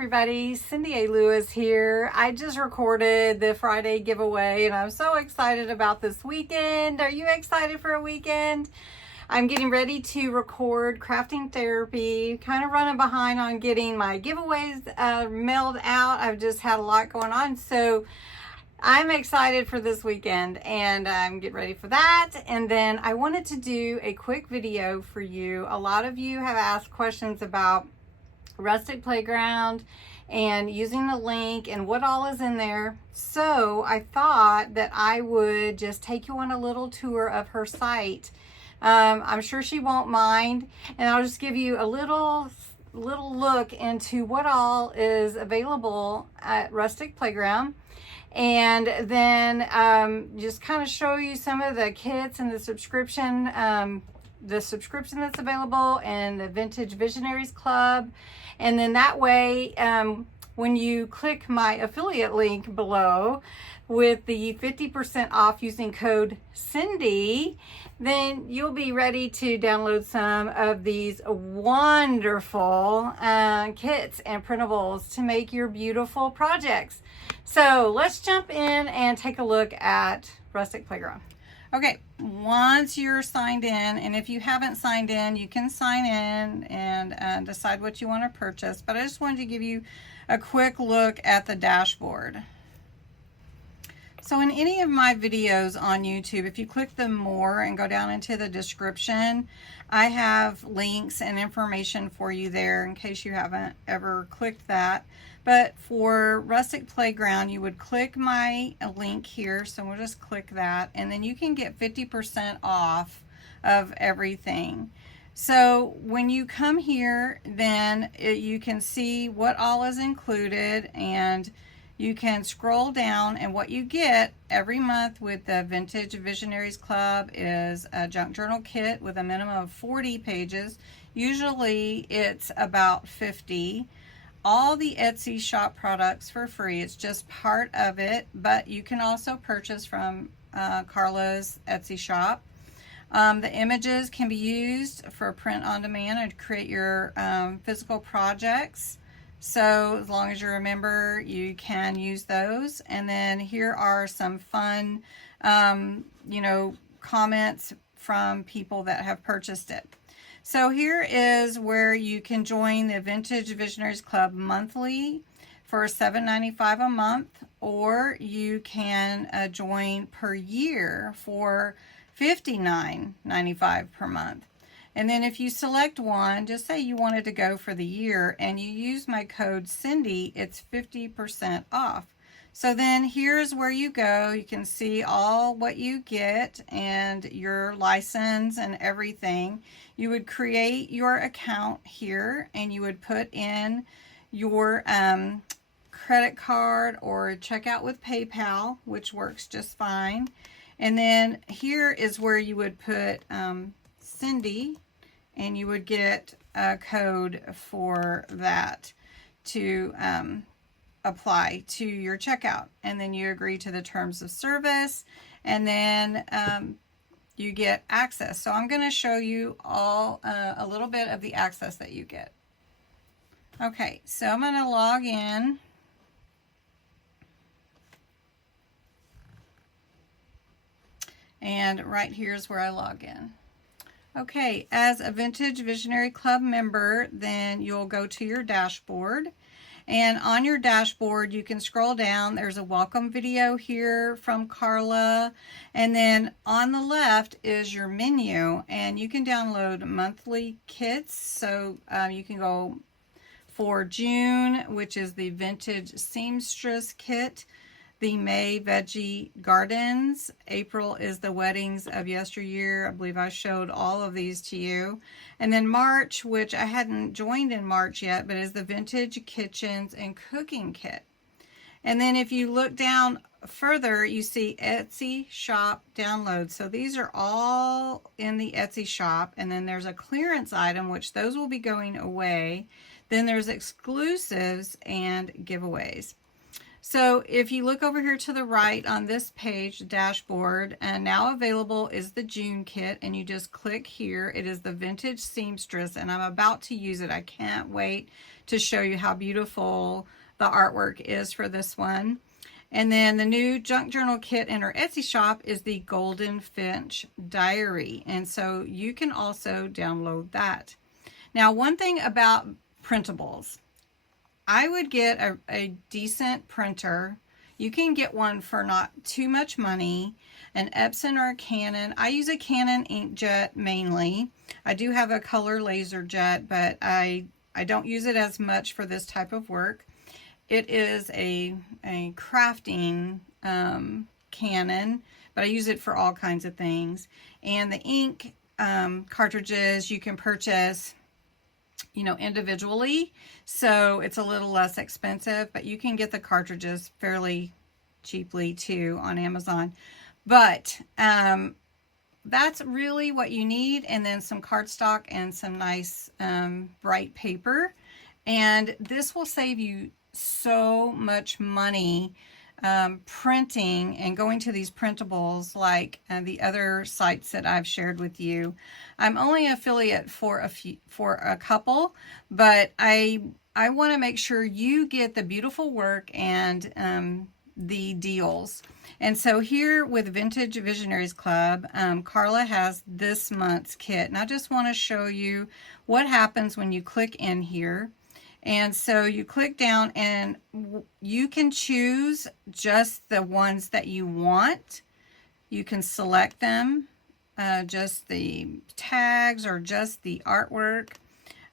everybody, Cindy A. Lewis here. I just recorded the Friday giveaway and I'm so excited about this weekend. Are you excited for a weekend? I'm getting ready to record crafting therapy, kind of running behind on getting my giveaways mailed out. I've just had a lot going on, so I'm excited for this weekend and I'm getting ready for that. And then I wanted to do a quick video for you. A lot of you have asked questions about Rustic Playground and using the link and what all is in there. So I thought that I would just take you on a little tour of her site. I'm sure she won't mind, and I'll just give you a little look into what all is available at Rustic Playground, and then just kind of show you some of the kits and the subscription that's available, and the Vintage Visionaries Club. And then that way, when you click my affiliate link below with the 50% off using code Cindy, then you'll be ready to download some of these wonderful kits and printables to make your beautiful projects. So let's jump in and take a look at Rustic Playground. Okay, once you're signed in, and if you haven't signed in, you can sign in and decide what you want to purchase, but I just wanted to give you a quick look at the dashboard. So in any of my videos on YouTube, if you click the more and go down into the description, I have links and information for you there in case you haven't ever clicked that. But for Rustic Playground, you would click my link here. So we'll just click that, and then you can get 50% off of everything. So when you come here, then you can see what all is included, and you can scroll down, and what you get every month with the Vintage Visionaries Club is a junk journal kit with a minimum of 40 pages. Usually it's about 50. All the Etsy shop products for free. It's just part of it, but you can also purchase from Carla's Etsy shop. The images can be used for print on demand and create your physical projects. So as long as you're a member, you can use those. And then here are some fun, comments from people that have purchased it. So here is where you can join the Vintage Visionaries Club monthly for $7.95 a month, or you can join per year for $59.95 per month. And then if you select one, just say you wanted to go for the year and you use my code Cindy, it's 50% off. So then here's where you go. You can see all what you get and your license and everything. You would create your account here, and you would put in your credit card or check out with PayPal, which works just fine. And then here is where you would put Cindy, and you would get a code for that to apply to your checkout. And then you agree to the terms of service, and then you get access. So I'm going to show you all a little bit of the access that you get. Okay, so I'm going to log in. And right here is where I log in. Okay, as a Vintage Visionary Club member, then you'll go to your dashboard. And on your dashboard, you can scroll down. There's a welcome video here from Carla. And then on the left is your menu. And you can download monthly kits. So you can go for June, which is the Vintage Seamstress Kit. The May Veggie Gardens. April is the Weddings of Yesteryear. I believe I showed all of these to you. And then March, which I hadn't joined in March yet, but is the Vintage Kitchens and Cooking Kit. And then if you look down further, you see Etsy Shop Downloads. So these are all in the Etsy shop. And then there's a clearance item, which those will be going away. Then there's exclusives and giveaways. So if you look over here to the right on this page, dashboard, and now available is the June kit, and you just click here. It is the Vintage Seamstress, and I'm about to use it. I can't wait to show you how beautiful the artwork is for this one. And then the new junk journal kit in our Etsy shop is the Golden Finch Diary, and so you can also download that. Now, one thing about printables, I would get a decent printer. You can get one for not too much money, an Epson or a Canon. I use a Canon inkjet mainly. I do have a color laser jet, but I don't use it as much for this type of work. It is a crafting Canon, but I use it for all kinds of things. And the ink cartridges you can purchase, you know, individually, so it's a little less expensive, but you can get the cartridges fairly cheaply too on Amazon. But that's really what you need, and then some cardstock and some nice bright paper, and this will save you so much money printing and going to these printables like the other sites that I've shared with you. I'm only an affiliate for a couple, but I want to make sure you get the beautiful work and the deals. And so here with Vintage Visionaries Club, Carla has this month's kit, and I just want to show you what happens when you click in here. And so you click down and you can choose just the ones that you want. You can select them, just the tags or just the artwork,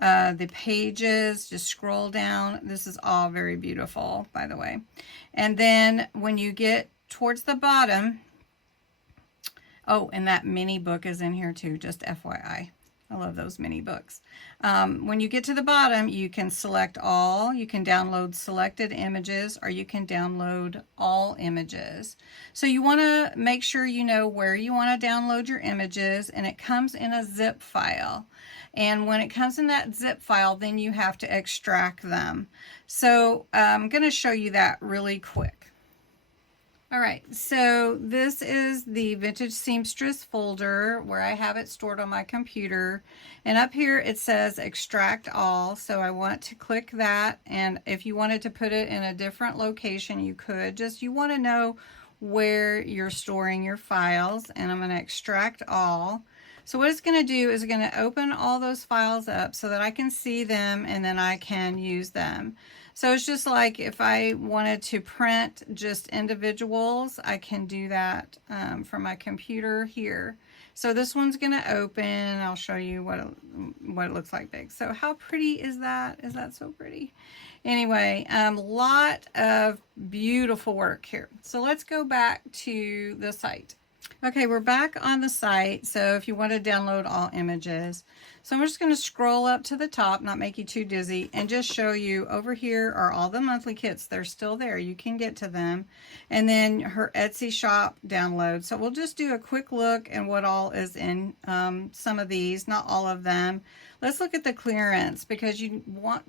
the pages, just scroll down. This is all very beautiful, by the way. And then when you get towards the bottom, oh, and that mini book is in here too, just FYI. I love those mini books. When you get to the bottom, you can select all. You can download selected images, or you can download all images. So you want to make sure you know where you want to download your images, and it comes in a zip file. And when it comes in that zip file, then you have to extract them. So I'm going to show you that really quick. All right, so this is the Vintage Seamstress folder where I have it stored on my computer. And up here it says extract all, so I want to click that. And if you wanted to put it in a different location, you could. Just you want to know where you're storing your files, and I'm going to extract all. So what it's going to do is going to open all those files up so that I can see them and then I can use them. So it's just like if I wanted to print just individuals, I can do that from my computer here. So this one's going to open. I'll show you what it looks like big. So how pretty is that? Is that so pretty? Anyway, lot of beautiful work here. So let's go back to the site. Okay, we're back on the site. So if you want to download all images, so I'm just going to scroll up to the top, not make you too dizzy, and just show you over here are all the monthly kits. They're still there. You can get to them. And then her Etsy shop download. So we'll just do a quick look at what all is in some of these, not all of them. Let's look at the clearance, because you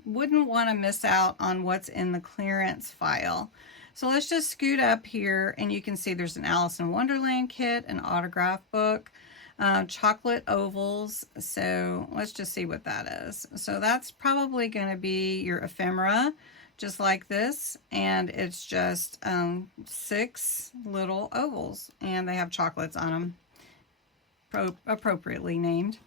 wouldn't want to miss out on what's in the clearance file. So let's just scoot up here, and you can see there's an Alice in Wonderland kit, an autograph book, chocolate ovals. So let's just see what that is. So that's probably going to be your ephemera, just like this, and it's just 6 little ovals, and they have chocolates on them, appropriately named.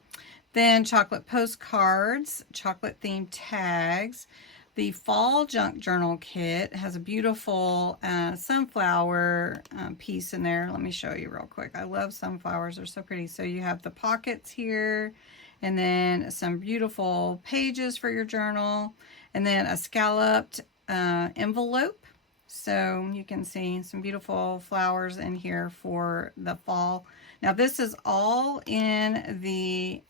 Then chocolate postcards, chocolate themed tags. The fall junk journal kit has a beautiful sunflower piece in there. Let me show you real quick. I love sunflowers. They're so pretty. So you have the pockets here, and then some beautiful pages for your journal, and then a scalloped envelope. So you can see some beautiful flowers in here for the fall. Now this is all in the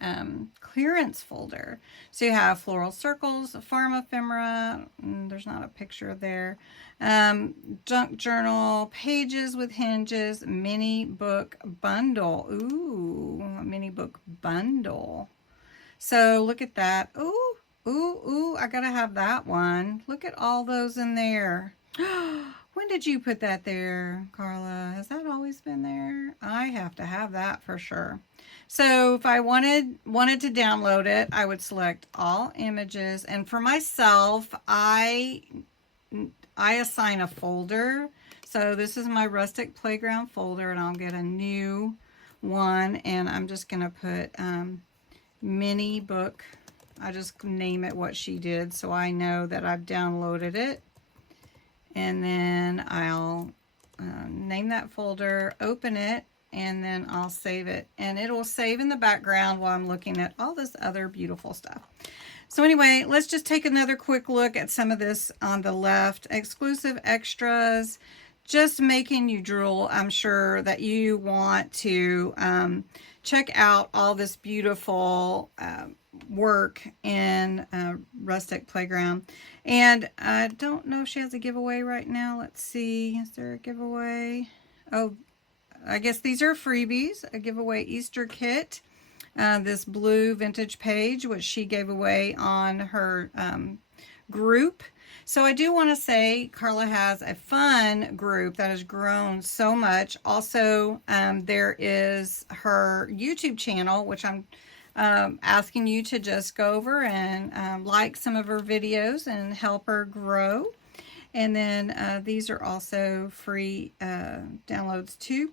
clearance folder. So you have floral circles, farm ephemera, there's not a picture there, junk journal, pages with hinges, mini book bundle. Ooh, a mini book bundle. So look at that. Ooh, I gotta have that one. Look at all those in there. When did you put that there, Carla? Has that always been there? I have to have that for sure. So if I wanted to download it, I would select all images. And for myself, I assign a folder. So this is my Rustic Playground folder, and I'll get a new one. And I'm just going to put mini book. I just name it what she did so I know that I've downloaded it. And then I'll name that folder, open it, and then I'll save it. And it will save in the background while I'm looking at all this other beautiful stuff. So anyway, let's just take another quick look at some of this on the left. Exclusive extras, just making you drool. I'm sure that you want to check out all this beautiful work in Rustic Playground. And I don't know if she has a giveaway right now. Let's see. Is there a giveaway? Oh, I guess these are freebies. A giveaway Easter kit. This blue vintage page, which she gave away on her group. So I do want to say Carla has a fun group that has grown so much. Also, there is her YouTube channel, which I'm asking you to just go over and like some of her videos and help her grow. And then these are also free downloads too.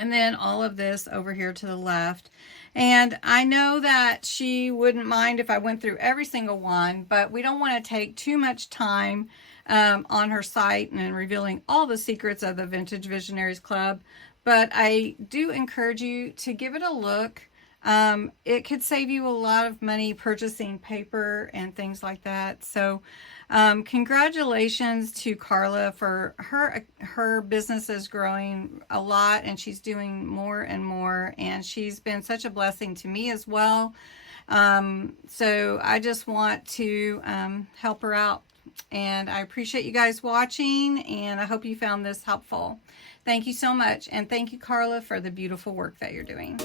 And then all of this over here to the left. And I know that she wouldn't mind if I went through every single one, but we don't want to take too much time on her site and revealing all the secrets of the Vintage Visionaries Club. But I do encourage you to give it a look. It could save you a lot of money purchasing paper and things like that. So congratulations to Carla for her business is growing a lot, and she's doing more and more, and she's been such a blessing to me as well. So I just want to help her out, and I appreciate you guys watching, and I hope you found this helpful. Thank you so much, and thank you, Carla, for the beautiful work that you're doing.